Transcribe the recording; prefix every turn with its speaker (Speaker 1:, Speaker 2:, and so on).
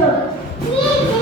Speaker 1: 2